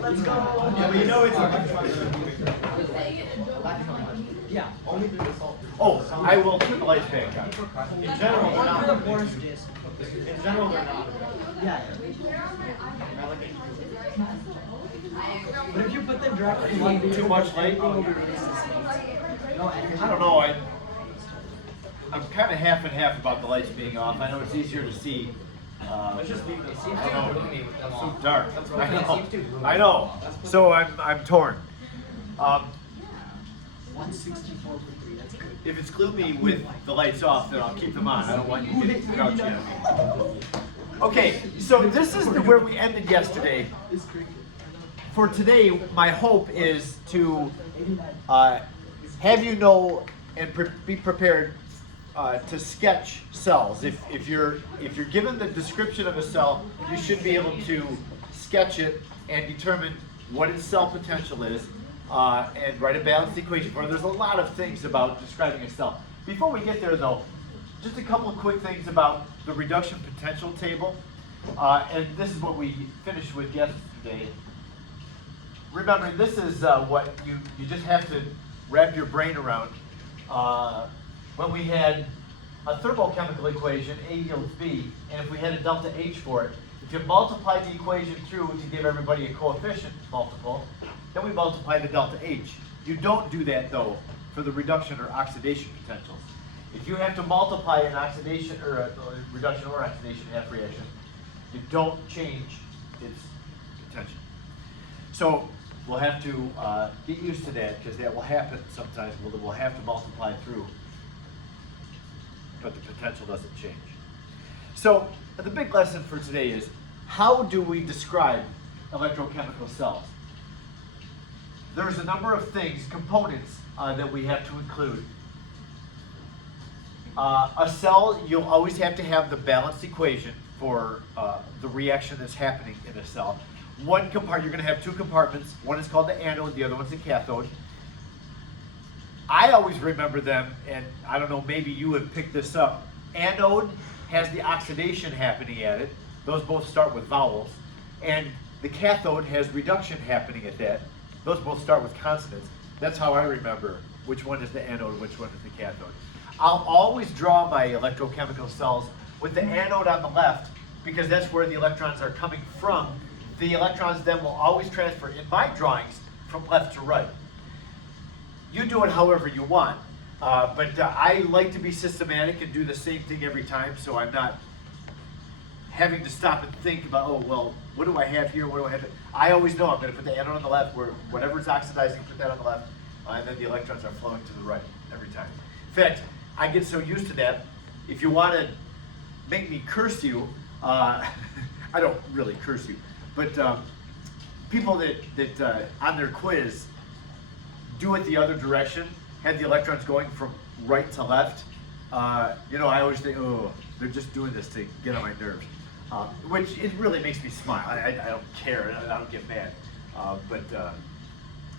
Let's go. Yeah, but you know it's Yeah. Oh, I will turn the lights back on. In general, they're One for the not. force disc. In general, they're not. Yeah. But if you put them directly in one beam, Too much light? everything will be released the same. No energy. I don't know. I'm kind of half and half about the lights being off. I know it's easier to see. I don't know. It's so dark. I know. So I'm torn. 164 for 3, that's good. If it's gloomy with the lights off, then I'll keep them on. I don't want you getting grouchy on me. Okay, so this is where we ended yesterday. For today, my hope is to have you know and be prepared to sketch cells. If you're given the description of a cell, you should be able to sketch it and determine what its cell potential is and write a balanced equation for it. There's a lot of things about describing a cell. Before we get there though, just a couple of quick things about the reduction potential table. And this is what we finished with yesterday. Remember, this is what you just have to wrap your brain around. When we had a thermochemical equation, A yields B, and if we had a delta H for it, if you multiply the equation through to give everybody a coefficient multiple, then we multiply the delta H. You don't do that though for the reduction or oxidation potentials. If you have to multiply an oxidation or a reduction or oxidation half reaction, you don't change its potential. So we'll have to get used to that because that will happen sometimes. We'll have to multiply through, but the potential doesn't change. So the big lesson for today is, how do we describe electrochemical cells? There's a number of things, components that we have to include. A cell, you'll always have to have the balanced equation for the reaction that's happening in a cell. One compartment, you're going to have two compartments. One is called the anode, the other one's the cathode. I always remember them, and I don't know, maybe you would pick this up. Anode has the oxidation happening at it. Those both start with vowels. And the cathode has reduction happening at that. Those both start with consonants. That's how I remember which one is the anode, which one is the cathode. I'll always draw my electrochemical cells with the anode on the left because that's where the electrons are coming from. The electrons then will always transfer, in my drawings, from left to right. You do it however you want, but I like to be systematic and do the same thing every time, so I'm not having to stop and think about, oh, well, what do I have here, what do I have here? I always know I'm going to put the anode on the left, where whatever's oxidizing, put that on the left, and then the electrons are flowing to the right every time. In fact, I get so used to that, if you want to make me curse you, I don't really curse you, but people that on their quiz do it the other direction, have the electrons going from right to left, you know, I always think, oh, they're just doing this to get on my nerves. Which it really makes me smile. I don't care, I don't get mad.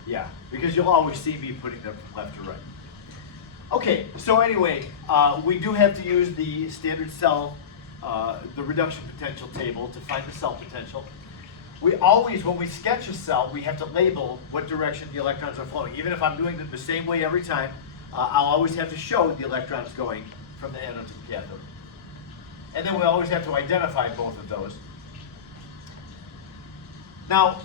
Yeah, because you'll always see me putting them from left to right. Okay, so anyway, we do have to use the standard cell, the reduction potential table to find the cell potential. We always, when we sketch a cell, we have to label what direction the electrons are flowing. Even if I'm doing it the same way every time, I'll always have to show the electrons going from the anode to the cathode. And then we always have to identify both of those. Now,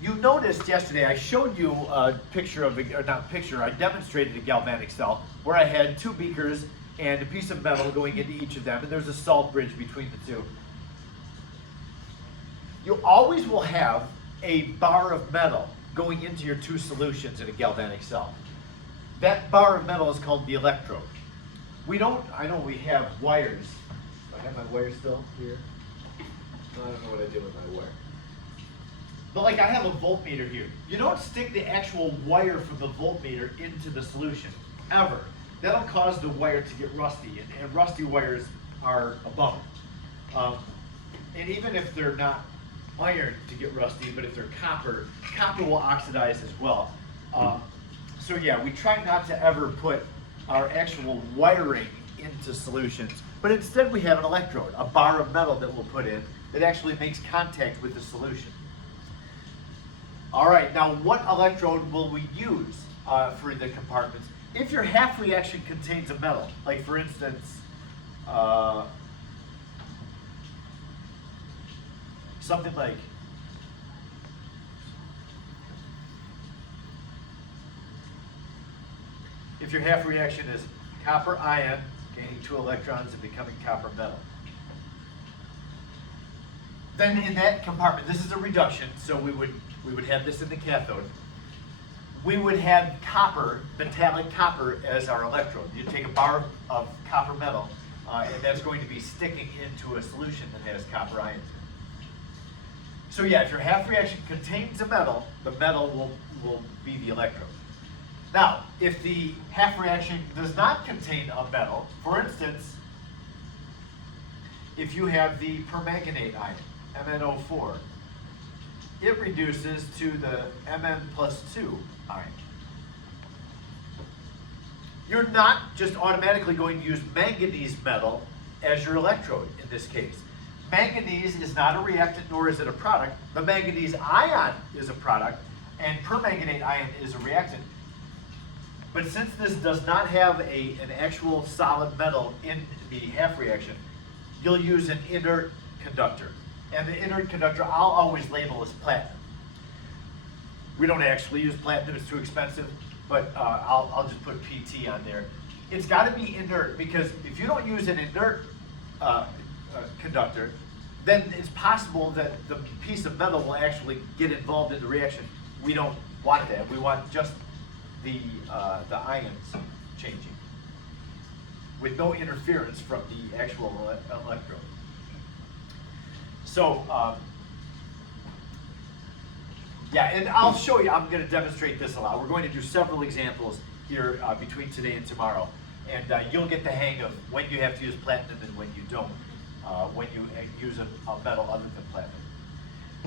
you noticed yesterday I showed you a picture of, or not picture, I demonstrated a galvanic cell where I had two beakers and a piece of metal going into each of them, and there's a salt bridge between the two. You always will have a bar of metal going into your two solutions in a galvanic cell. That bar of metal is called the electrode. We don't, I know we have wires. I have my wire still here. I don't know what I did with my wire. But like I have a voltmeter here. You don't stick the actual wire from the voltmeter into the solution, ever. That'll cause the wire to get rusty, and rusty wires are a bummer. And even if they're not iron to get rusty, but if they're copper, copper will oxidize as well. So yeah, we try not to ever put our actual wiring into solutions, but instead we have an electrode, a bar of metal that we'll put in that actually makes contact with the solution. All right, now what electrode will we use for the compartments? If your half reaction contains a metal, like for instance, something like if your half reaction is copper ion gaining 2 electrons and becoming copper metal, then in that compartment, this is a reduction, so we would have this in the cathode. We would have copper, metallic copper, as our electrode. You take a bar of copper metal, and that's going to be sticking into a solution that has copper ions in it. So yeah, if your half reaction contains a metal, the metal will be the electrode. Now, if the half reaction does not contain a metal, for instance, if you have the permanganate ion, MnO4, it reduces to the Mn+2 ion. You're not just automatically going to use manganese metal as your electrode in this case. Manganese is not a reactant, nor is it a product. The manganese ion is a product, and permanganate ion is a reactant. But since this does not have an actual solid metal in the half reaction, you'll use an inert conductor. And the inert conductor I'll always label as platinum. We don't actually use platinum, it's too expensive, but I'll just put PT on there. It's got to be inert, because if you don't use an inert conductor, then it's possible that the piece of metal will actually get involved in the reaction. We don't want that. We want just the ions changing with no interference from the actual electrode. So, yeah, and I'll show you, I'm going to demonstrate this a lot. We're going to do several examples here between today and tomorrow. And you'll get the hang of when you have to use platinum and when you don't, when you use a metal other than platinum.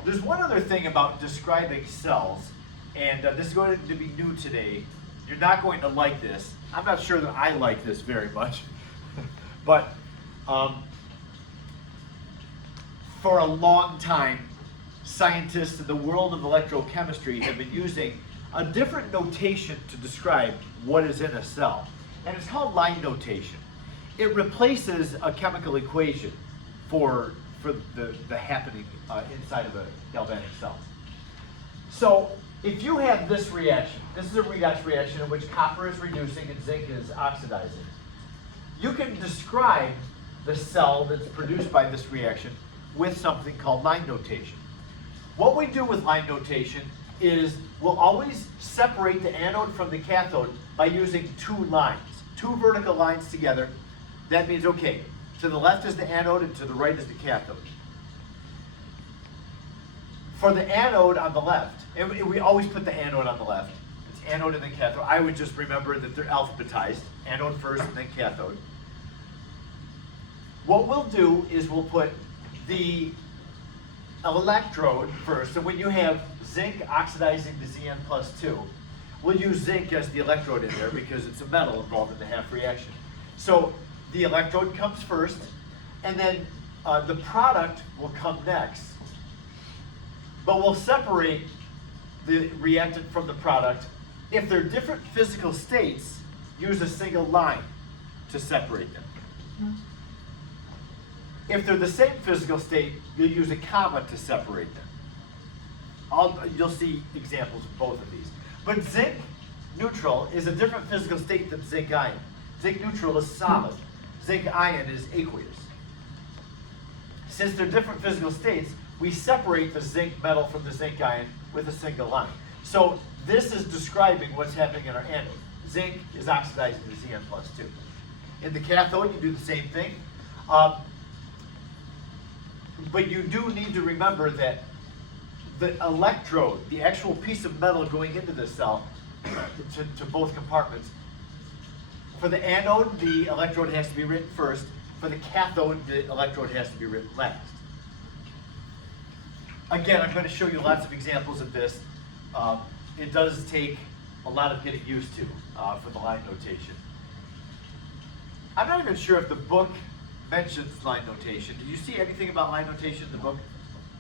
There's one other thing about describing cells, and this is going to be new today. You're not going to like this. I'm not sure that I like this very much, but for a long time, scientists in the world of electrochemistry have been using a different notation to describe what is in a cell, and it's called line notation. It replaces a chemical equation for the happening inside of a galvanic cell. So if you have this reaction, this is a redox reaction in which copper is reducing and zinc is oxidizing. You can describe the cell that's produced by this reaction with something called line notation. What we do with line notation is we'll always separate the anode from the cathode by using 2 lines, 2 vertical lines together. That means, okay, to the left is the anode and to the right is the cathode. For the anode on the left, and we always put the anode on the left, it's anode and then cathode. I would just remember that they're alphabetized, anode first and then cathode. What we'll do is we'll put the electrode first. So when you have zinc oxidizing the Zn+2, we'll use zinc as the electrode in there because it's a metal involved in the half reaction. So the electrode comes first, and then the product will come next. But we'll separate the reactant from the product. If they're different physical states, use a single line to separate them. If they're the same physical state, you'll use a comma to separate them. You'll see examples of both of these. But zinc neutral is a different physical state than zinc ion. Zinc neutral is solid. Zinc ion is aqueous. Since they're different physical states, we separate the zinc metal from the zinc ion with a single line. So this is describing what's happening in our anode. Zinc is oxidizing the Zn+2. In the cathode, you do the same thing. But you do need to remember that the electrode, the actual piece of metal going into the cell, to both compartments, for the anode, the electrode has to be written first. For the cathode, the electrode has to be written last. Again, I'm going to show you lots of examples of this. It does take a lot of getting used to for the line notation. I'm not even sure if the book mentions line notation. Did you see anything about line notation in the book?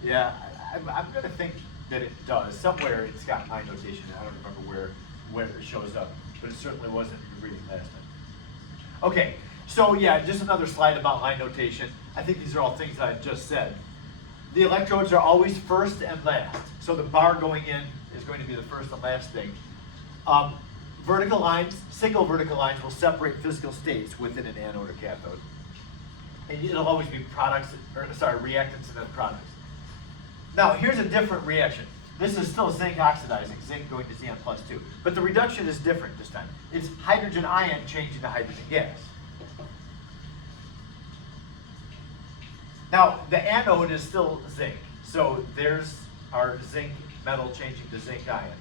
Yeah, I'm going to think that it does. Somewhere it's got line notation. I don't remember where it shows up, but it certainly wasn't in your reading last time. Okay, so yeah, just another slide about line notation. I think these are all things I just said. The electrodes are always first and last. So the bar going in is going to be the first and last thing. Vertical lines, single vertical lines will separate physical states within an anode or cathode. And it'll always be products, or sorry, reactants and then products. Now here's a different reaction. This is still zinc oxidizing, zinc going to Zn plus 2. But the reduction is different this time. It's hydrogen ion changing to hydrogen gas. Now, the anode is still zinc. So there's our zinc metal changing to zinc ion.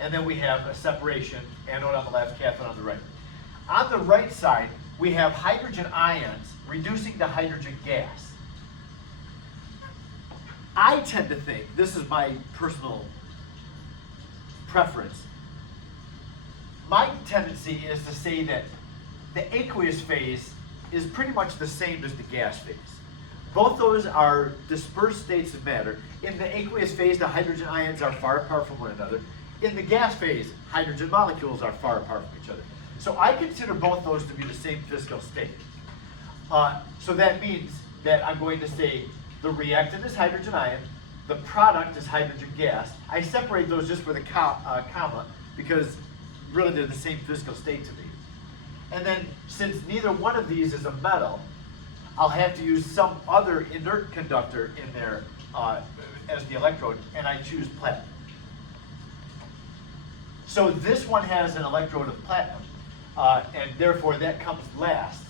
And then we have a separation, anode on the left, cathode on the right. On the right side, we have hydrogen ions reducing to hydrogen gas. I tend to think, this is my personal preference, my tendency is to say that the aqueous phase is pretty much the same as the gas phase. Both those are dispersed states of matter. In the aqueous phase, the hydrogen ions are far apart from one another. In the gas phase, hydrogen molecules are far apart from each other. So I consider both those to be the same physical state. So that means that I'm going to say the reactant is hydrogen ion, the product is hydrogen gas. I separate those just with a comma because really they're the same physical state to me. And then since neither one of these is a metal, I'll have to use some other inert conductor in there as the electrode, and I choose platinum. So this one has an electrode of platinum, and therefore that comes last.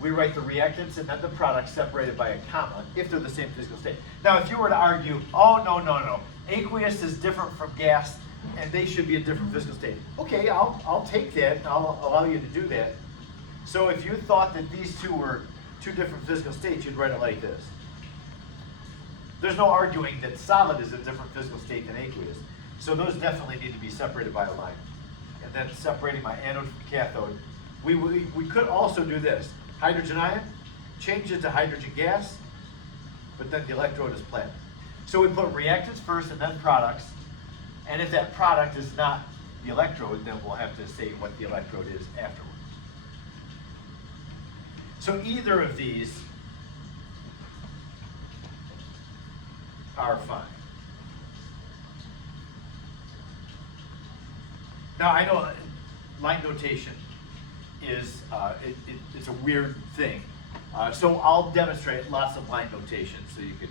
We write the reactants and then the products separated by a comma if they're the same physical state. Now if you were to argue, oh no, aqueous is different from gas and they should be a different physical state. Okay, I'll take that and I'll allow you to do that. So if you thought that these two were two different physical states, you'd write it like this. There's no arguing that solid is a different physical state than aqueous. So those definitely need to be separated by a line. And then separating my anode from cathode. We could also do this. Hydrogen ion, change it to hydrogen gas, but then the electrode is platinum. So we put reactants first and then products. And if that product is not the electrode, then we'll have to say what the electrode is afterwards. So either of these are fine. Now I know line notation is it's a weird thing. So I'll demonstrate lots of line notation so you can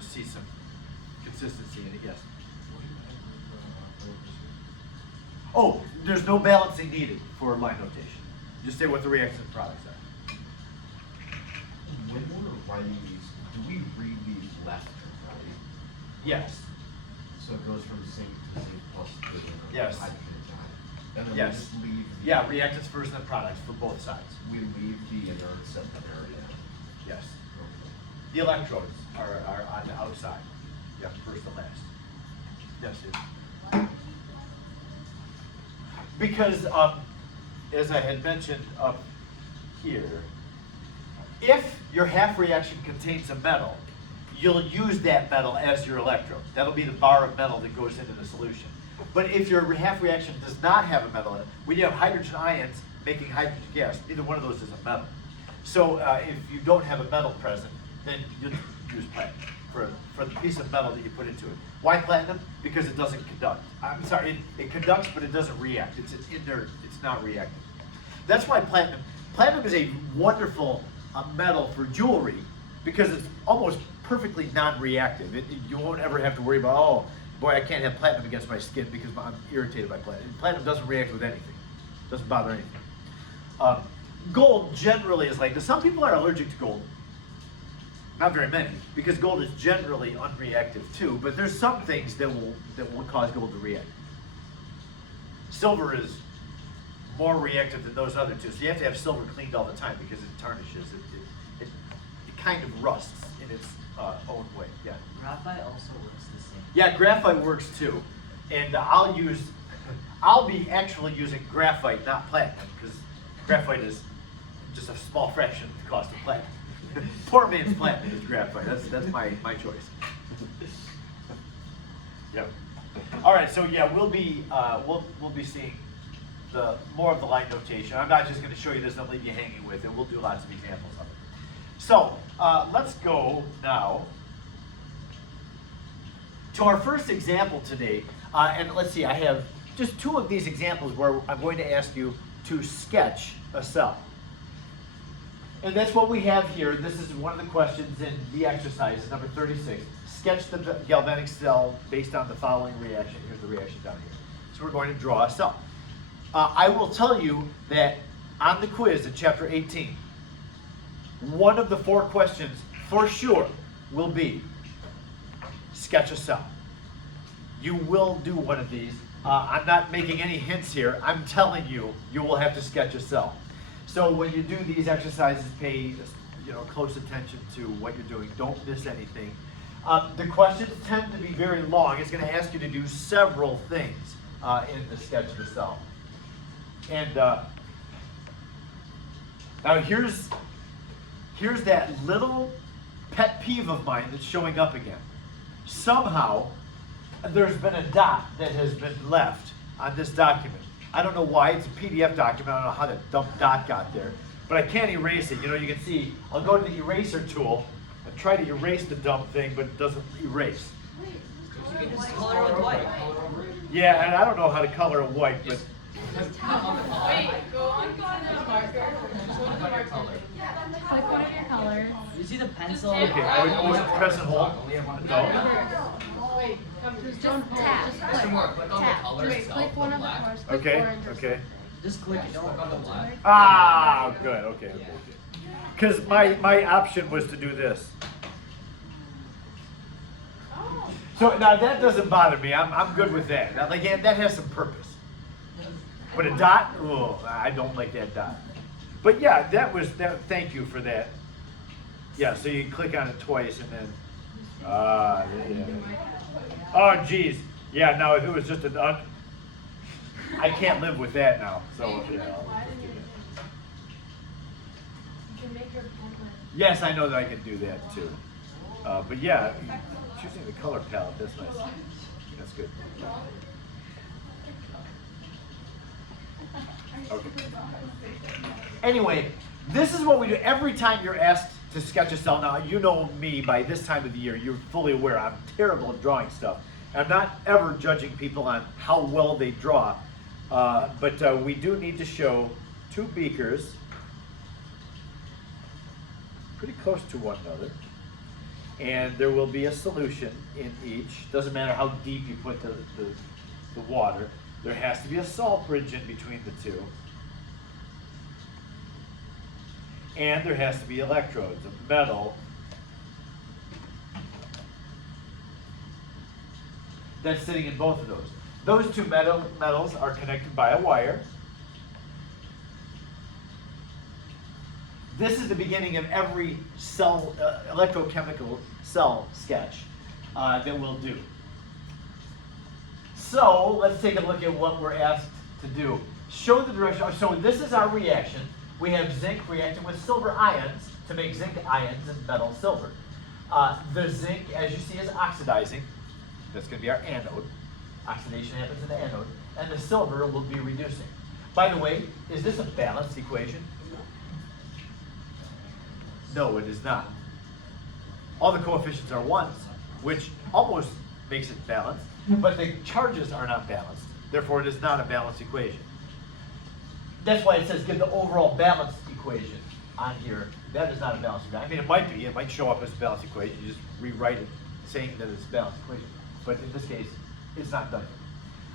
see some consistency in it. Yes. Oh, there's no balancing needed for line notation. Just say what the reactant products are. When we're writing these, do we read these left or right? Yes. So it goes from zinc to zinc plus to Yes. hydrogen to hydrogen. And then Yes. we just leave the, Yeah, reactants first and then products for both sides. we leave the inert secondary. Yes. The electrodes are on the outside. Yeah, first and last. Yes, yes. Because, as I had mentioned up here, if your half reaction contains a metal, you'll use that metal as your electrode. That'll be the bar of metal that goes into the solution. But if your half reaction does not have a metal in it, when you have hydrogen ions making hydrogen gas, neither one of those is a metal. So if you don't have a metal present, then you'll use platinum for the piece of metal that you put into it. Why platinum? Because it doesn't conduct. I'm sorry, it conducts, but it doesn't react. It's an inert, it's not reactive. That's why platinum is a wonderful metal for jewelry because it's almost perfectly non-reactive. You won't ever have to worry about, oh, boy, I can't have platinum against my skin because I'm irritated by platinum. Platinum doesn't react with anything. Doesn't bother anything. Gold generally is like this. Some people are allergic to gold. Not very many, because gold is generally unreactive too, but there's some things that will cause gold to react. Silver is more reactive than those other two, so you have to have silver cleaned all the time because it tarnishes. It kind of rusts in its own way. Yeah. Graphite also works the same. Yeah, graphite works too, and I'll be actually using graphite, not platinum, because graphite is just a small fraction of the cost of platinum. Poor man's platinum is graphite. That's my choice. Yep. All right, so yeah, we'll be seeing the more of the line notation. I'm not just going to show you this and leave you hanging with it. We'll do lots of examples of it. So let's go now to our first example today. And let's see, I have just two of these examples where I'm going to ask you to sketch a cell. And that's what we have here. This is one of the questions in the exercise, number 36. Sketch the galvanic cell based on the following reaction. Here's the reaction down here. So we're going to draw a cell. I will tell you that on the quiz in chapter 18, one of the 4 questions for sure will be sketch a cell. You will do one of these. I'm not making any hints here. I'm telling you, you will have to sketch a cell. So when you do these exercises, pay close attention to what you're doing. Don't miss anything. The questions tend to be very long. It's going to ask you to do several things in the sketch of the cell. And now here's that little pet peeve of mine that's showing up again. Somehow, there's been a dot that has been left on this document. I don't know why. It's a PDF document. I don't know how that dumb dot got there. But I can't erase it. You can see, I'll go to the eraser tool and try to erase the dumb thing, but it doesn't erase. You can just color it with white. Yeah, and I don't know how to color it white, but... Wait, go on the marker. Just go to the marker. Click one of your colors. You see the pencil? Okay, I was press and hold. No. Wait, come to Just tap. Just click. Click on the Tap. color Just itself click one on of the black. colors. Click Okay, orange or okay. Just click it. Click on the black. Ah, good, okay. Because my option was to do this. So now that doesn't bother me. I'm good with that. Now again, that has some purpose. But a dot, oh, I don't like that dot. But yeah, that. Thank you for that. Yeah, so you can click on it twice and then. Yeah. Oh, geez. Yeah, now if it was just an I can't live with that now. So yeah, I'll just do that. You can make your pen. Yes, I know that I can do that too. But yeah, choosing the color palette, that's nice. That's good. Okay. Anyway, this is what we do every time you're asked to sketch a cell. Now, you know me by this time of the year. You're fully aware I'm terrible at drawing stuff. I'm not ever judging people on how well they draw. But we do need to show 2 beakers pretty close to one another. And there will be a solution in each. Doesn't matter how deep you put the water. There has to be a salt bridge in between the 2. And there has to be electrodes of metal that's sitting in both of those. Those 2 metals are connected by a wire. This is the beginning of every cell, electrochemical cell sketch that we'll do. So let's take a look at what we're asked to do. Show the direction. So this is our reaction. We have zinc reacting with silver ions to make zinc ions and metal silver. The zinc, as you see, is oxidizing. That's going to be our anode. Oxidation happens in the anode. And the silver will be reducing. By the way, is this a balanced equation? No, it is not. All the coefficients are 1s, which almost makes it balanced, but the charges are not balanced. Therefore, it is not a balanced equation. That's why it says give the overall balanced equation on here. That is not a balanced equation. I mean, it might be. It might show up as a balanced equation. You just rewrite it saying that it's a balanced equation. But in this case, it's not done.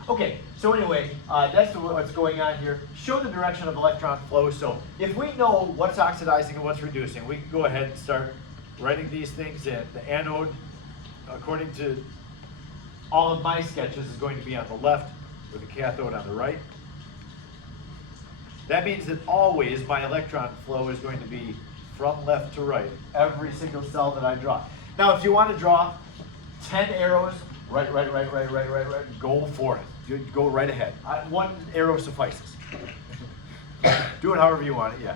Okay, so anyway, that's what's going on here. Show the direction of electron flow. So if we know what's oxidizing and what's reducing, we can go ahead and start writing these things in. The anode, according to all of my sketches, is going to be on the left with the cathode on the right. That means that always my electron flow is going to be from left to right, every single cell that I draw. Now, if you want to draw 10 arrows, right, go for it. Go right ahead. 1 arrow suffices. Do it however you want it, yeah.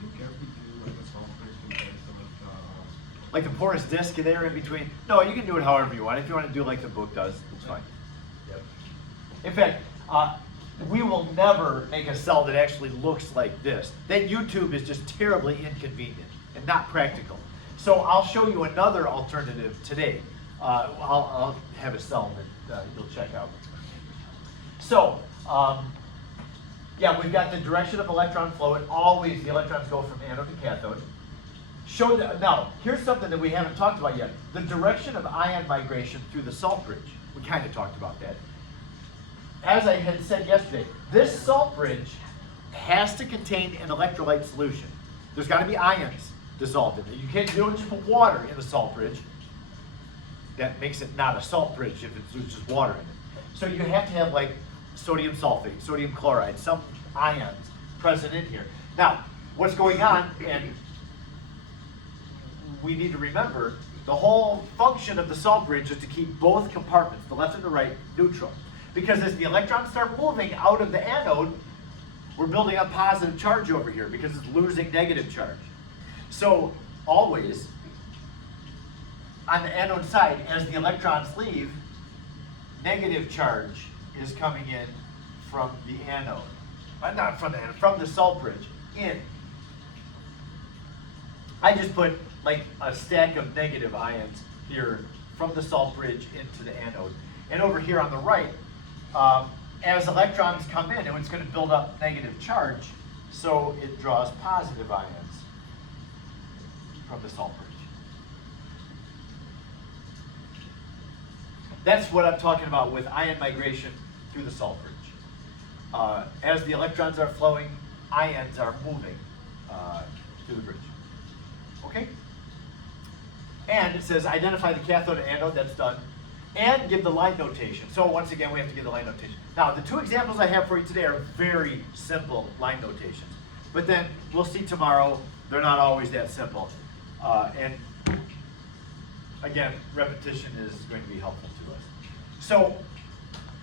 Do you care if we do like a salt bridge comparison with like the porous disc there in between. No, you can do it however you want. If you want to do it like the book does, it's fine. Yep. In fact, we will never make a cell that actually looks like this. That YouTube is just terribly inconvenient and not practical. So I'll show you another alternative today. I'll have a cell that you'll check out. So, yeah, we've got the direction of electron flow, and always the electrons go from anode to cathode. Now, here's something that we haven't talked about yet. The direction of ion migration through the salt bridge. We kind of talked about that. As I had said yesterday, this salt bridge has to contain an electrolyte solution. There's got to be ions dissolved in it. You don't just put water in the salt bridge. That makes it not a salt bridge if it's just water in it. So you have to have like sodium sulfate, sodium chloride, some ions present in here. Now, what's going on, and we need to remember, the whole function of the salt bridge is to keep both compartments, the left and the right, neutral. Because as the electrons start moving out of the anode, we're building up positive charge over here because it's losing negative charge. So always, on the anode side, as the electrons leave, negative charge is coming in from the anode. Not from the anode, from the salt bridge, in. I just put like a stack of negative ions here from the salt bridge into the anode. And over here on the right, as electrons come in, it's going to build up negative charge, so it draws positive ions from the salt bridge. That's what I'm talking about with ion migration through the salt bridge. As the electrons are flowing, ions are moving through the bridge. Okay? And it says identify the cathode and anode, that's done. And give the line notation. So once again, we have to give the line notation. Now, the two examples I have for you today are very simple line notations. But then we'll see tomorrow, they're not always that simple. And again, repetition is going to be helpful to us. So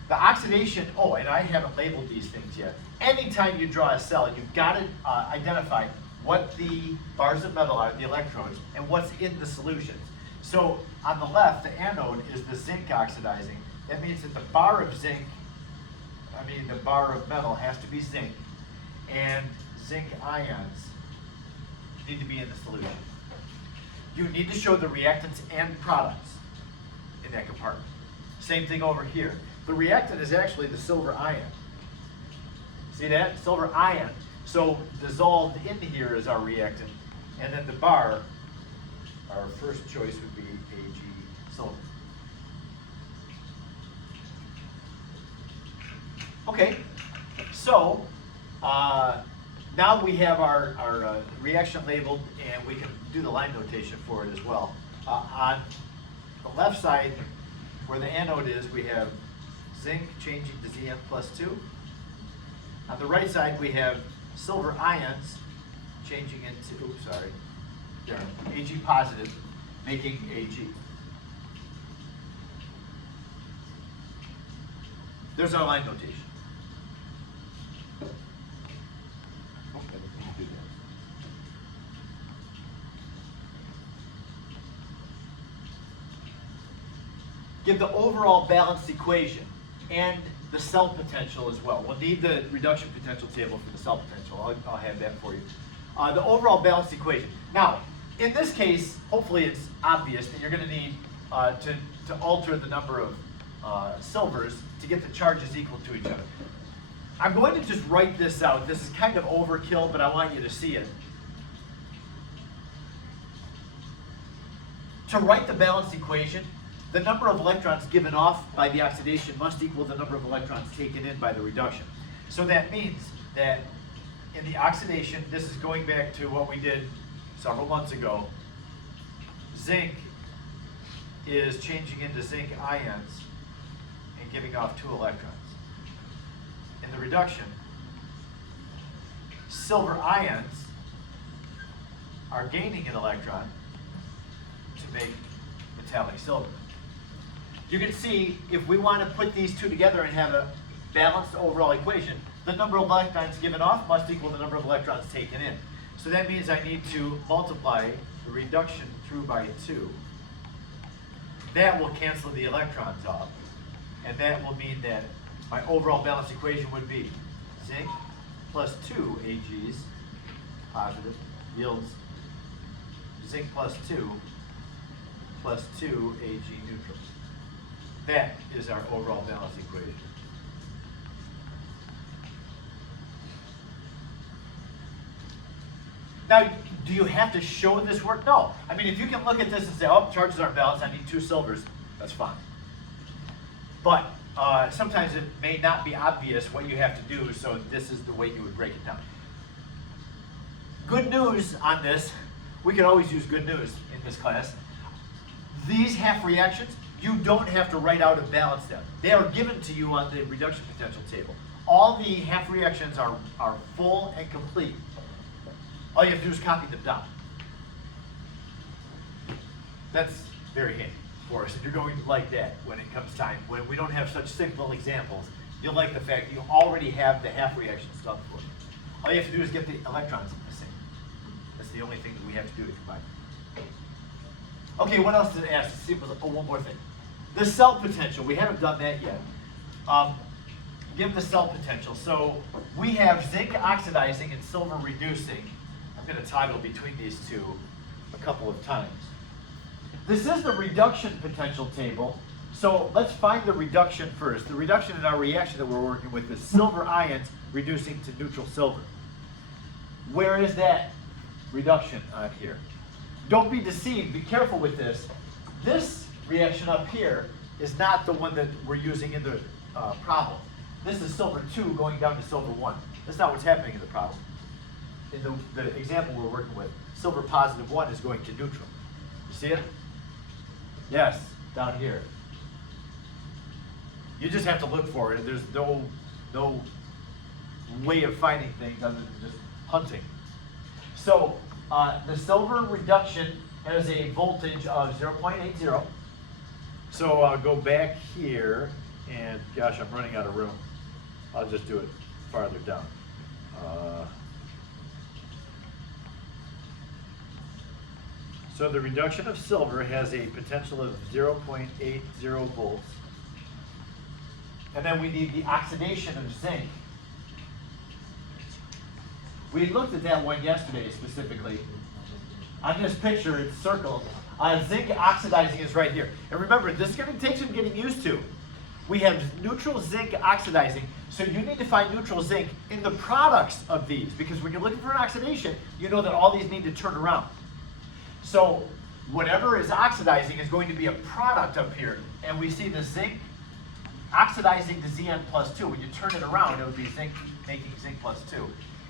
the oxidation, oh, and I haven't labeled these things yet. Anytime you draw a cell, you've got to identify what the bars of metal are, the electrodes, and what's in the solutions. So on the left, the anode is the zinc oxidizing. That means that the bar of metal has to be zinc, and zinc ions need to be in the solution. You need to show the reactants and products in that compartment. Same thing over here. The reactant is actually the silver ion. See that? Silver ion. So dissolved in here is our reactant, and then the bar, our first choice would be Ag silver. Okay, so now we have our reaction labeled, and we can do the line notation for it as well. On the left side, where the anode is, we have zinc changing to Zn plus 2. On the right side, we have silver ions changing into, there, Ag positive, making Ag. There's our line notation. Give the overall balanced equation and the cell potential as well. We'll need the reduction potential table for the cell potential. I'll have that for you. The overall balanced equation. Now, in this case, hopefully it's obvious that you're going to need to alter the number of silvers to get the charges equal to each other. I'm going to just write this out. This is kind of overkill, but I want you to see it. To write the balanced equation, the number of electrons given off by the oxidation must equal the number of electrons taken in by the reduction. So that means that in the oxidation, this is going back to what we did several months ago, zinc is changing into zinc ions and giving off 2 electrons. In the reduction, silver ions are gaining an electron to make metallic silver. You can see if we want to put these two together and have a balanced overall equation, the number of electrons given off must equal the number of electrons taken in. So that means I need to multiply the reduction through by 2, that will cancel the electrons off. And that will mean that my overall balance equation would be zinc plus 2 AGs, positive, yields zinc plus 2 plus 2 AG neutrals. That is our overall balance equation. Now, do you have to show this work? No. I mean, if you can look at this and say, oh, charges aren't balanced, I need 2 silvers, that's fine. But sometimes it may not be obvious what you have to do, so this is the way you would break it down. Good news on this, we can always use good news in this class. These half reactions, you don't have to write out and balance them. They are given to you on the reduction potential table. All the half reactions are full and complete. All you have to do is copy them down. That's very handy for us, and you're going to like that when it comes time. When we don't have such simple examples, you'll like the fact that you already have the half reaction stuff for you. All you have to do is get the electrons the same. That's the only thing that we have to do to combine. Okay, what else did it ask? Let's see if it was, oh, one more thing. The cell potential, we haven't done that yet. Give the cell potential. So we have zinc oxidizing and silver reducing. I'm going to toggle between these two a couple of times. This is the reduction potential table. So let's find the reduction first. The reduction in our reaction that we're working with is silver ions reducing to neutral silver. Where is that reduction on here? Don't be deceived. Be careful with this. This reaction up here is not the one that we're using in the problem. This is silver 2 going down to silver 1. That's not what's happening in the problem. In the example we're working with, silver positive 1 is going to neutral. You see it? Yes, down here. You just have to look for it. There's no way of finding things other than just hunting. So the silver reduction has a voltage of 0.80. So I'll go back here, and gosh, I'm running out of room. I'll just do it farther down. So the reduction of silver has a potential of 0.80 volts. And then we need the oxidation of zinc. We looked at that one yesterday specifically. On this picture, it's circled. Zinc oxidizing is right here. And remember, this is going to take some getting used to. We have neutral zinc oxidizing, so you need to find neutral zinc in the products of these, because when you're looking for an oxidation, you know that all these need to turn around. So whatever is oxidizing is going to be a product up here, and we see the zinc oxidizing to Zn plus 2. When you turn it around, it would be zinc making zinc plus 2.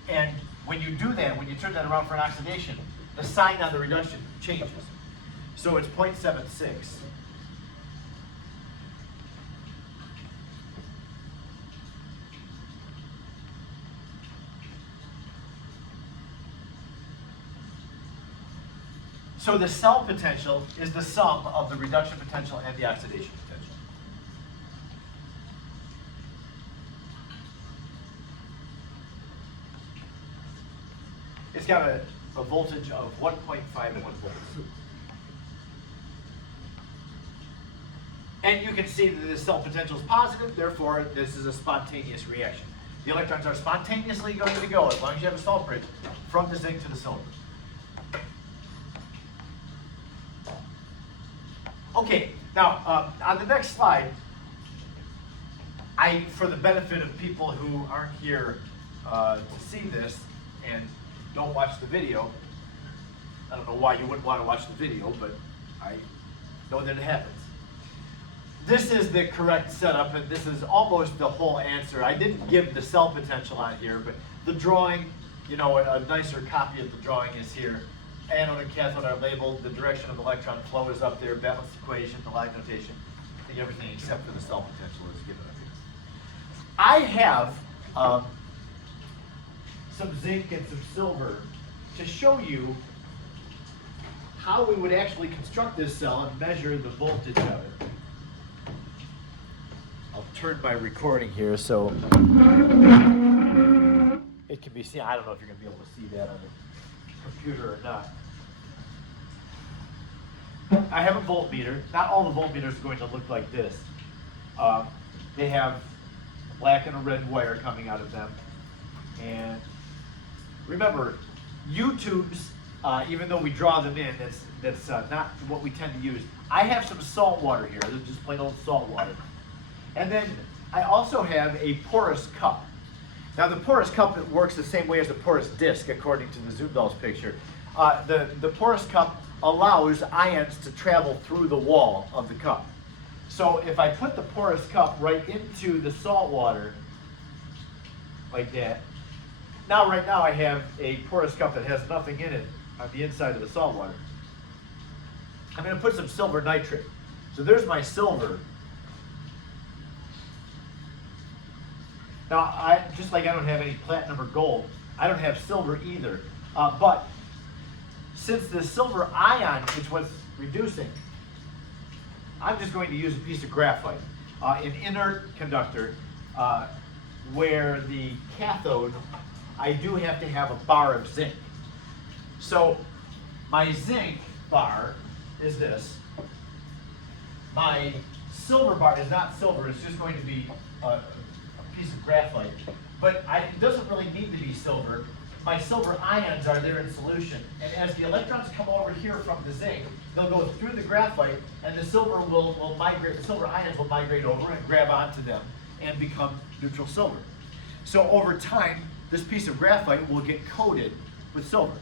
And when you do that, when you turn that around for an oxidation, the sign on the reduction changes. So it's 0.76. So the cell potential is the sum of the reduction potential and the oxidation potential. It's got a voltage of 1.51 volts. And you can see that the cell potential is positive, therefore this is a spontaneous reaction. The electrons are spontaneously going to go, as long as you have a salt bridge, from the zinc to the silver. Okay, now on the next slide, for the benefit of people who aren't here to see this and don't watch the video, I don't know why you wouldn't want to watch the video, but I know that it happens. This is the correct setup, and this is almost the whole answer. I didn't give the cell potential on here, but the drawing, you know, a nicer copy of the drawing is here. Anode and cathode are labeled. The direction of electron flow is up there. Balanced equation, the line notation. I think everything except for the cell potential is given up here. I have some zinc and some silver to show you how we would actually construct this cell and measure the voltage of it. I'll turn my recording here so it can be seen. I don't know if you're going to be able to see that on the computer or not. I have a voltmeter. Not all the voltmeters are going to look like this. They have a black and a red wire coming out of them. And remember, U-tubes, even though we draw them in, that's not what we tend to use. I have some salt water here. This is just plain old salt water. And then I also have a porous cup. Now the porous cup works the same way as the porous disc, according to the Zundal's picture. The porous cup allows ions to travel through the wall of the cup. So if I put the porous cup right into the salt water, like that, right now I have a porous cup that has nothing in it on the inside of the salt water. I'm going to put some silver nitrate. So there's my silver. Now, just like I don't have any platinum or gold, I don't have silver either. But since the silver ion is what's reducing, I'm just going to use a piece of graphite, an inert conductor, where the cathode, I do have to have a bar of zinc. So my zinc bar is this. My silver bar is not silver, it's just going to be a piece of graphite. But it doesn't really need to be silver. My silver ions are there in solution. And as the electrons come over here from the zinc, they'll go through the graphite, and the silver will migrate, the silver ions will migrate over and grab onto them and become neutral silver. So over time, this piece of graphite will get coated with silver.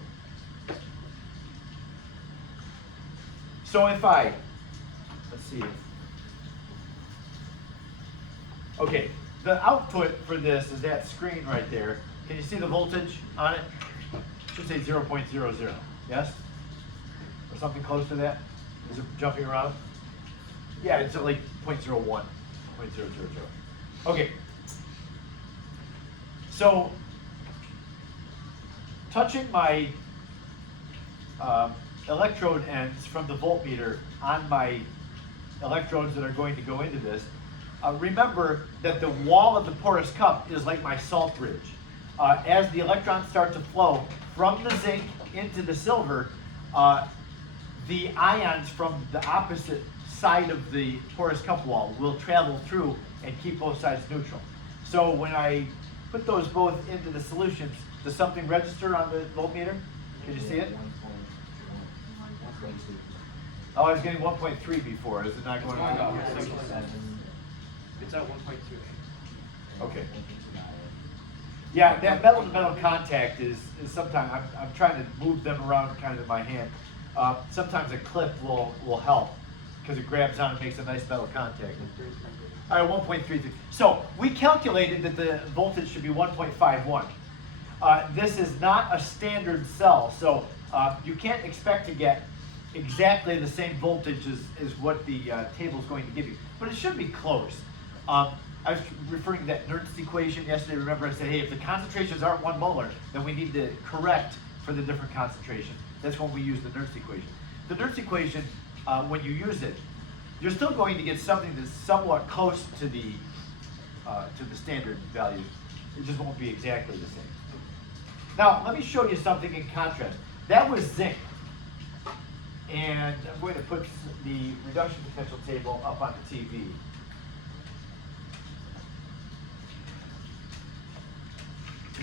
So if let's see. Okay, the output for this is that screen right there. Can you see the voltage on it? It should say 0.00, yes? Or something close to that? Is it jumping around? Yeah, it's at like 0.01, 0.000. Okay. So, touching my electrode ends from the voltmeter on my electrodes that are going to go into this, remember that the wall of the porous cup is like my salt bridge. As the electrons start to flow from the zinc into the silver, the ions from the opposite side of the porous cup wall will travel through and keep both sides neutral. So when I put those both into the solutions, does something register on the voltmeter? Can you see it? Oh, I was getting 1.3 before. Is it not going up? It's at 1.2. Okay. Yeah, that metal-to-metal contact is sometimes, I'm trying to move them around kind of in my hand. Sometimes a clip will help because it grabs on and makes a nice metal contact. All right, 1.33. So we calculated that the voltage should be 1.51. This is not a standard cell, so you can't expect to get exactly the same voltage as what the table is going to give you, but it should be close. I was referring to that Nernst equation yesterday. Remember I said, hey, if the concentrations aren't 1 molar, then we need to correct for the different concentrations. That's when we use the Nernst equation. The Nernst equation, when you use it, you're still going to get something that's somewhat close to the standard value. It just won't be exactly the same. Now, let me show you something in contrast. That was zinc. And I'm going to put the reduction potential table up on the TV.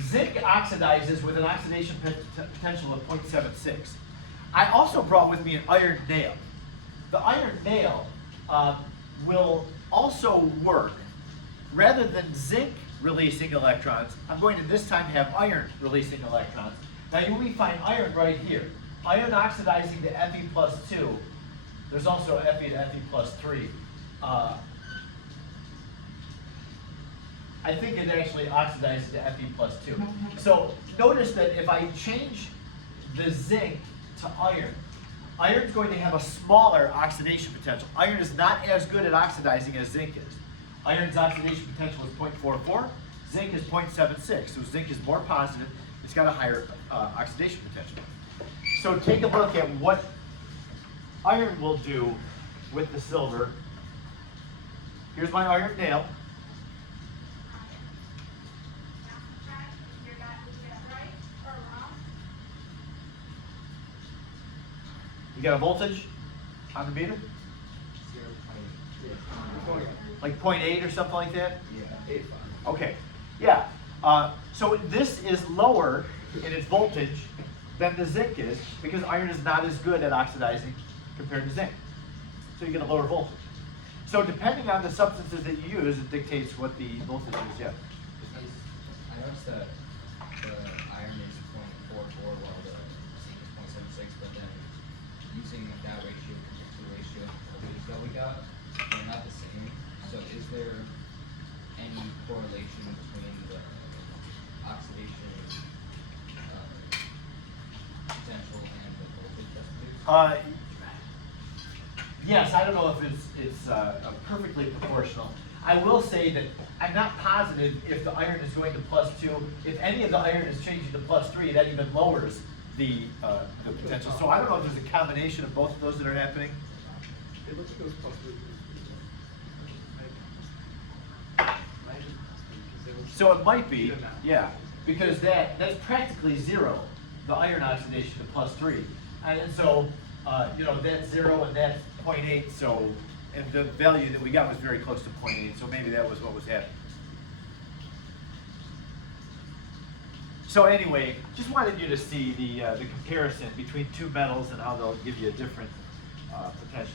Zinc oxidizes with an oxidation potential of 0.76. I also brought with me an iron nail. The iron nail will also work. Rather than zinc releasing electrons, I'm going to this time have iron releasing electrons. Now you will find iron right here. Iron oxidizing to Fe+2. There's also Fe to Fe+3. I think it actually oxidizes to Fe+2. So notice that if I change the zinc to iron, iron's going to have a smaller oxidation potential. Iron is not as good at oxidizing as zinc is. Iron's oxidation potential is 0.44, zinc is 0.76. So zinc is more positive, it's got a higher oxidation potential. So take a look at what iron will do with the silver. Here's my iron nail. You got a voltage on the meter? 0.8. Like 0.8 or something like that? Yeah. Okay, yeah. So this is lower in its voltage than the zinc is because iron is not as good at oxidizing compared to zinc. So you get a lower voltage. So depending on the substances that you use, it dictates what the voltage is, yeah. I noticed that the iron is 0.44 while the zinc is 0.76, but then using that ratio compared to the ratio of voltage that we got, they're not the same. So is there any correlation between the oxidation potential and the voltage that's produced? Yes, I don't know if it's perfectly proportional. I will say that I'm not positive if the iron is going to +2. If any of the iron is changing to +3, that even lowers the potential. So I don't know if there's a combination of both of those that are happening. It looks like it was possibly. So it might be, yeah, because that's practically zero, the iron oxidation to +3. And so, that's 0 and that's 0.8, so, and the value that we got was very close to 0.8, so maybe that was what was happening. So anyway, just wanted you to see the comparison between two metals and how they'll give you a different potential.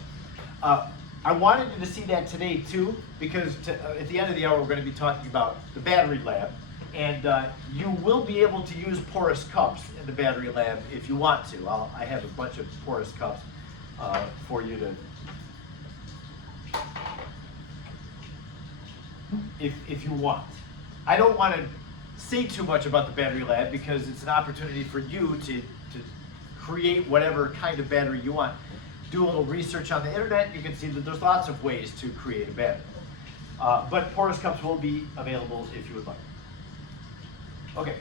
I wanted you to see that today too, because at the end of the hour we're going to be talking about the battery lab, and you will be able to use porous cups in the battery lab if you want to. I have a bunch of porous cups for you to, if you want. I don't want to say too much about the battery lab because it's an opportunity for you to create whatever kind of battery you want. Do a little research on the internet, you can see that there's lots of ways to create a battery. But porous cups will be available if you would like. Okay.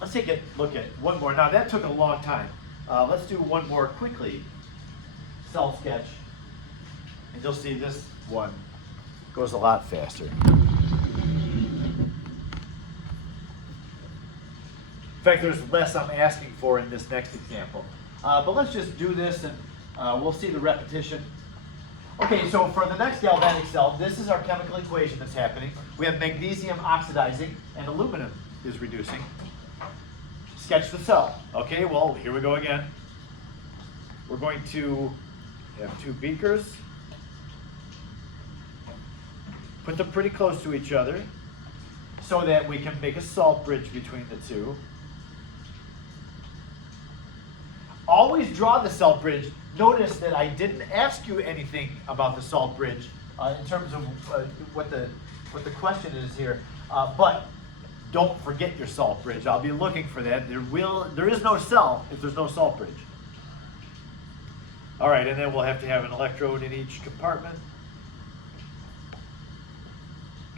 Let's take a look at one more. Now that took a long time. Let's do one more quickly. Cell sketch. And you'll see this one goes a lot faster. In fact, there's less I'm asking for in this next example. But let's just do this and we'll see the repetition. Okay, so for the next galvanic cell, this is our chemical equation that's happening. We have magnesium oxidizing and aluminum is reducing. Sketch the cell. Okay, well, here we go again. We're going to have two beakers. Put them pretty close to each other so that we can make a salt bridge between the two. Always draw the salt bridge. Notice that I didn't ask you anything about the salt bridge in terms of what the question is here, but don't forget your salt bridge. I'll be looking for that. There is no cell if there's no salt bridge. All right, and then we'll have to have an electrode in each compartment.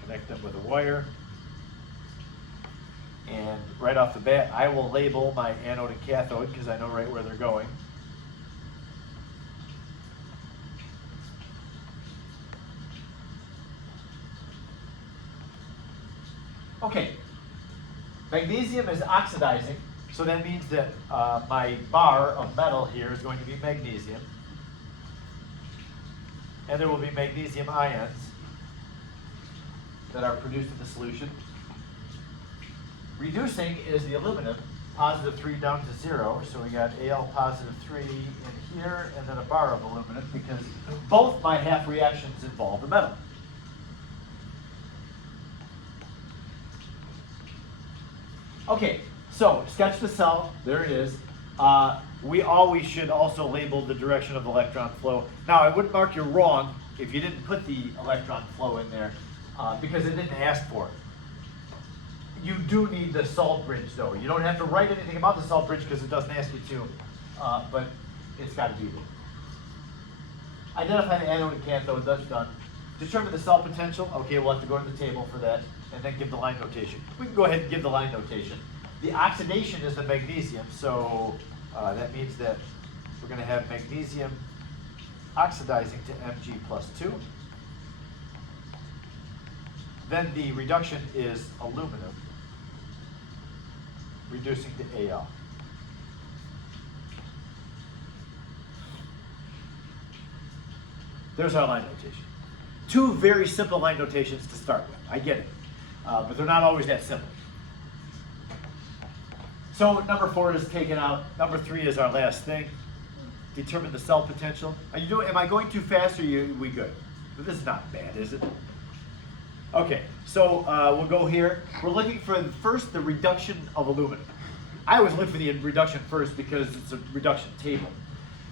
Connect them with a wire. And right off the bat, I will label my anode and cathode because I know right where they're going. Okay, magnesium is oxidizing, so that means that my bar of metal here is going to be magnesium. And there will be magnesium ions that are produced in the solution. Reducing is the aluminum, +3 down to 0, so we got Al +3 in here, and then a bar of aluminum, because both my half reactions involve the metal. Okay, so sketch the cell, there it is. We always should also label the direction of electron flow. Now, I wouldn't mark you wrong if you didn't put the electron flow in there, because it didn't ask for it. You do need the salt bridge though. You don't have to write anything about the salt bridge because it doesn't ask you to, but it's got to be there. Identify the anode and cathode, that's done. Determine the cell potential. Okay, we'll have to go to the table for that and then give the line notation. We can go ahead and give the line notation. The oxidation is the magnesium, so that means that we're going to have magnesium oxidizing to Mg+2. Then the reduction is aluminum reducing to Al. There's our line notation. Two very simple line notations to start with. I get it. But they're not always that simple. So number 4 is taken out. Number 3 is our last thing. Determine the cell potential. Am I going too fast or are we good? But this is not bad, is it? Okay, so we'll go here. We're looking for first the reduction of aluminum. I always look for the reduction first because it's a reduction table.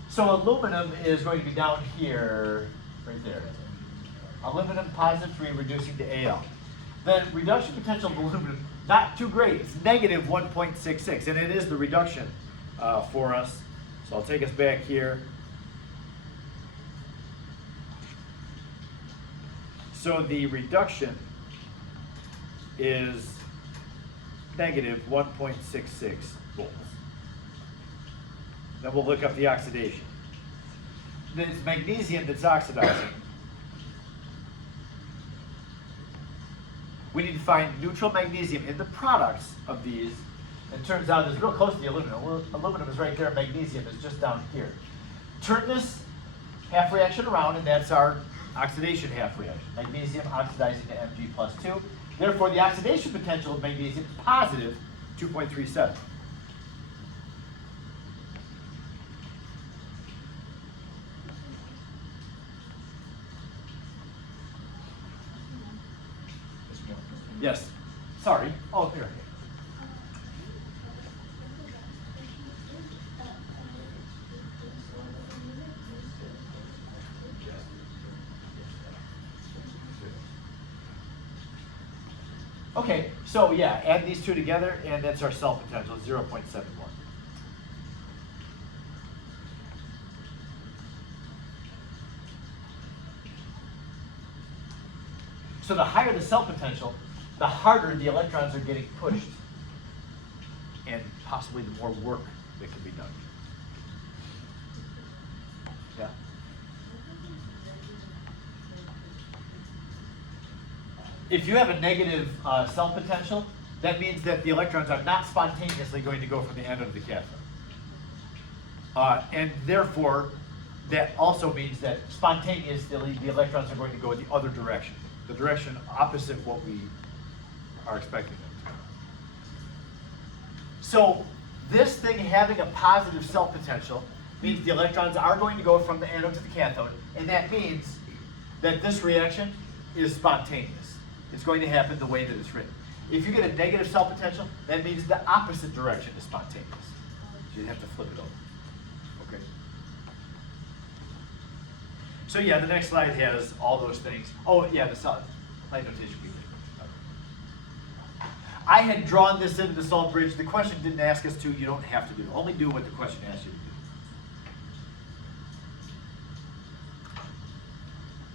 So aluminum is going to be down here, right there. Aluminum positive 3 reducing to Al. The reduction potential of aluminum, not too great. It's negative 1.66, and it is the reduction for us. So I'll take us back here. So the reduction is negative 1.66 volts. Then we'll look up the oxidation. Then it's magnesium that's oxidizing. We need to find neutral magnesium in the products of these. It turns out it's real close to the aluminum. Well, aluminum is right there, magnesium is just down here. Turn this half reaction around, and that's our oxidation half reaction. Magnesium oxidizing to Mg plus 2. Therefore, the oxidation potential of magnesium is positive 2.37. Yes. Sorry. Oh, here. Okay, so yeah, add these two together, and that's our cell potential, 0.71. So the higher the cell potential, the harder the electrons are getting pushed, and possibly the more work that can be done. Yeah. If you have a negative cell potential, that means that the electrons are not spontaneously going to go from the anode to the cathode. And therefore, that also means that spontaneously the electrons are going to go in the other direction, the direction opposite what we are expecting them to. So this thing having a positive cell potential means the electrons are going to go from the anode to the cathode, and that means that this reaction is spontaneous. It's going to happen the way that it's written. If you get a negative cell potential, that means the opposite direction is spontaneous. So you have to flip it over. Okay. So yeah, the next slide has all those things. Oh yeah, the cell line notation we did. I had drawn this into the salt bridge. The question didn't ask us to. You don't have to do it. Only do what the question asks you to do.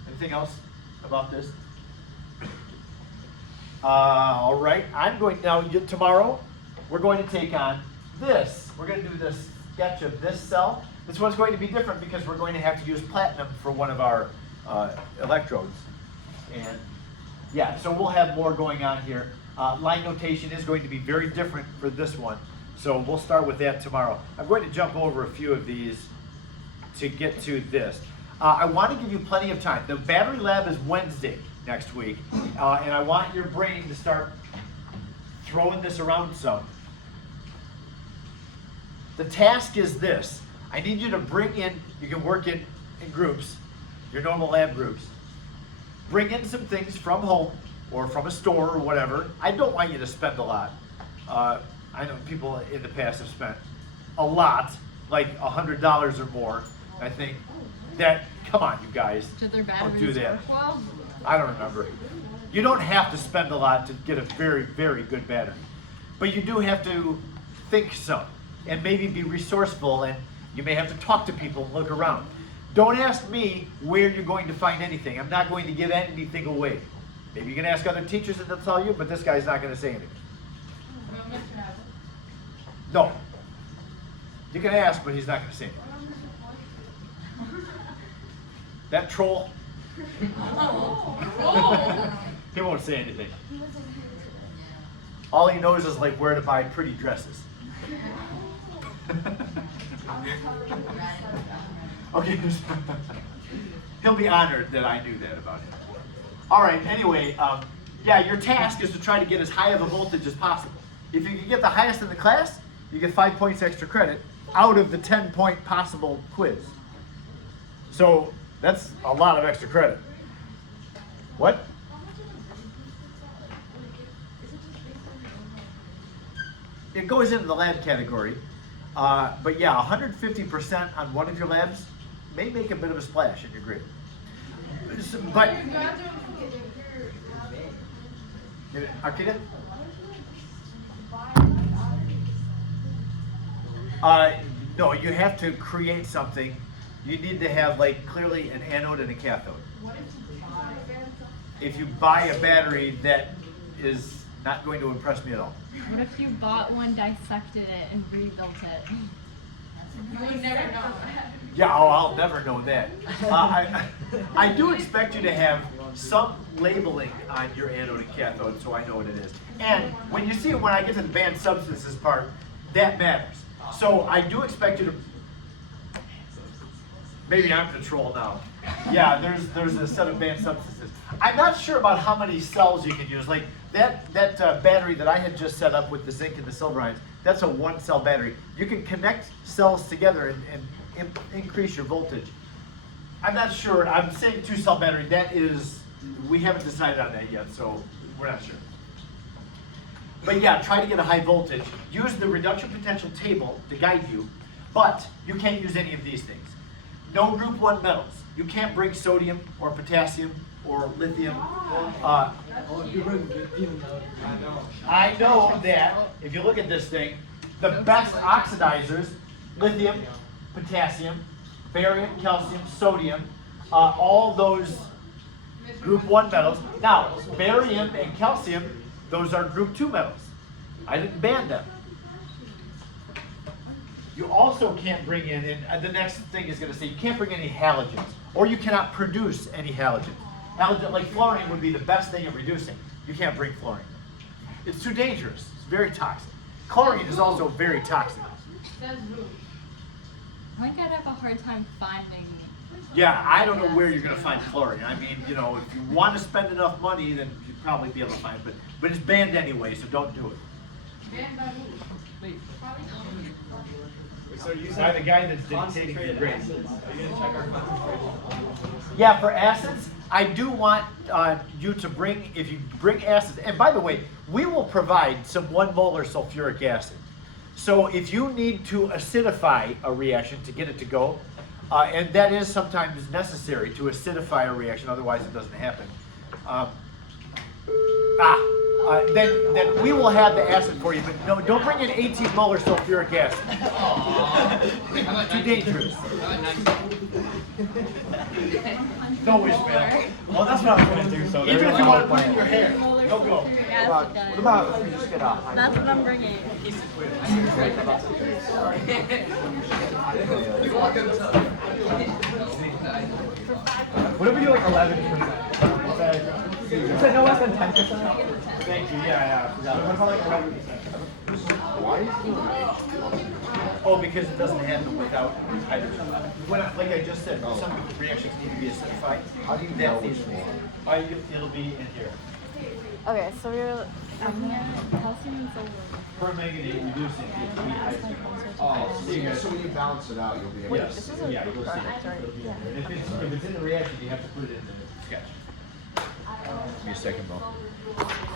Anything else about this? All right, I'm going now. Tomorrow, we're going to take on this. We're going to do this sketch of this cell. This one's going to be different because we're going to have to use platinum for one of our electrodes. And yeah, so we'll have more going on here. Line notation is going to be very different for this one. So we'll start with that tomorrow. I'm going to jump over a few of these to get to this. I want to give you plenty of time. The battery lab is Wednesday next week, and I want your brain to start throwing this around some. The task is this. I need you to bring in, you can work in groups, your normal lab groups. Bring in some things from home or from a store or whatever. I don't want you to spend a lot. I know people in the past have spent a lot, like $100 or more. I think that, come on, you guys, Did their don't do batteries that. work well? I don't remember. You don't have to spend a lot to get a very, very good battery. But you do have to think some and maybe be resourceful, and you may have to talk to people and look around. Don't ask me where you're going to find anything. I'm not going to give anything away. Maybe you can ask other teachers and they'll tell you, but this guy's not going to say anything. No. You can ask, but he's not going to say anything. That troll, he won't say anything. All he knows is like where to buy pretty dresses. Okay. he'll be honored that I knew that about him. All right, anyway, yeah, your task is to try to get as high of a voltage as possible. If you can get the highest in the class, you get 5 points extra credit out of the 10-point possible quiz. So that's a lot of extra credit. What? It goes into the lab category, but yeah, 150% on one of your labs may make a bit of a splash in your grade. But Arcada? No, you have to create something. You need to have like clearly an anode and a cathode. If you buy a battery, that is not going to impress me at all. What if you bought one, dissected it, and rebuilt it? You would never know. Yeah, oh, I'll never know that. I do expect you to have some labeling on your anode and cathode so I know what it is. And when you see it, when I get to the banned substances part, that matters. So I do expect you to, maybe I'm control now. Yeah, there's a set of banned substances. I'm not sure about how many cells you can use. Like that battery that I had just set up with the zinc and the silver ions, that's a 1-cell battery. You can connect cells together and increase your voltage. I'm not sure. I'm saying 2-cell battery. That is, we haven't decided on that yet, so we're not sure. But yeah, try to get a high voltage. Use the reduction potential table to guide you, but you can't use any of these things. No group 1 metals. You can't bring sodium or potassium or lithium. I know that if you look at this thing, the best oxidizers, lithium, potassium, barium, calcium, sodium, all those group 1 metals. Now, barium and calcium, those are group 2 metals. I didn't ban them. You also can't bring in, and the next thing is going to say, you can't bring any halogens, or you cannot produce any halogens. Halogen, like fluorine would be the best thing at reducing. You can't bring fluorine. It's too dangerous. It's very toxic. Chlorine is also very toxic. That's rude. I think I'd have a hard time finding. Yeah, I don't know where you're going to find fluorine. I mean, you know, if you want to spend enough money, then you'd probably be able to find it. But it's banned anyway, so don't do it. Banned by who? So you By the said guy that's dictating the concentrated grade. acids. Are you gonna check our concentration? Yeah, for acids, I do want you to bring, if you bring acids, and by the way, we will provide some 1 molar sulfuric acid. So if you need to acidify a reaction to get it to go, and that is sometimes necessary to acidify a reaction, otherwise it doesn't happen. Then we will have the acid for you, but no, don't bring in 18 molar sulfuric acid. Too dangerous. No Ishmael. Well, that's what I'm going to do. So Even if you want to put it in your hair, no go. What about if we just get a high? That's what I'm bringing. What if we do like 11%? You said no less than 10%? Thank you, yeah. What about like 11%? Oh, because it doesn't happen without hydrogen. Like I just said, some reactions need to be acidified. How do you know which one? It'll be in here. Okay, so we're calcium and silver. Permanganate reducing it to be hydrogen. So when you balance it out, you'll be able to Yes, see. yeah, you'll see it. And if it's in the reaction, you have to put it in the sketch. Give me a second, Bo.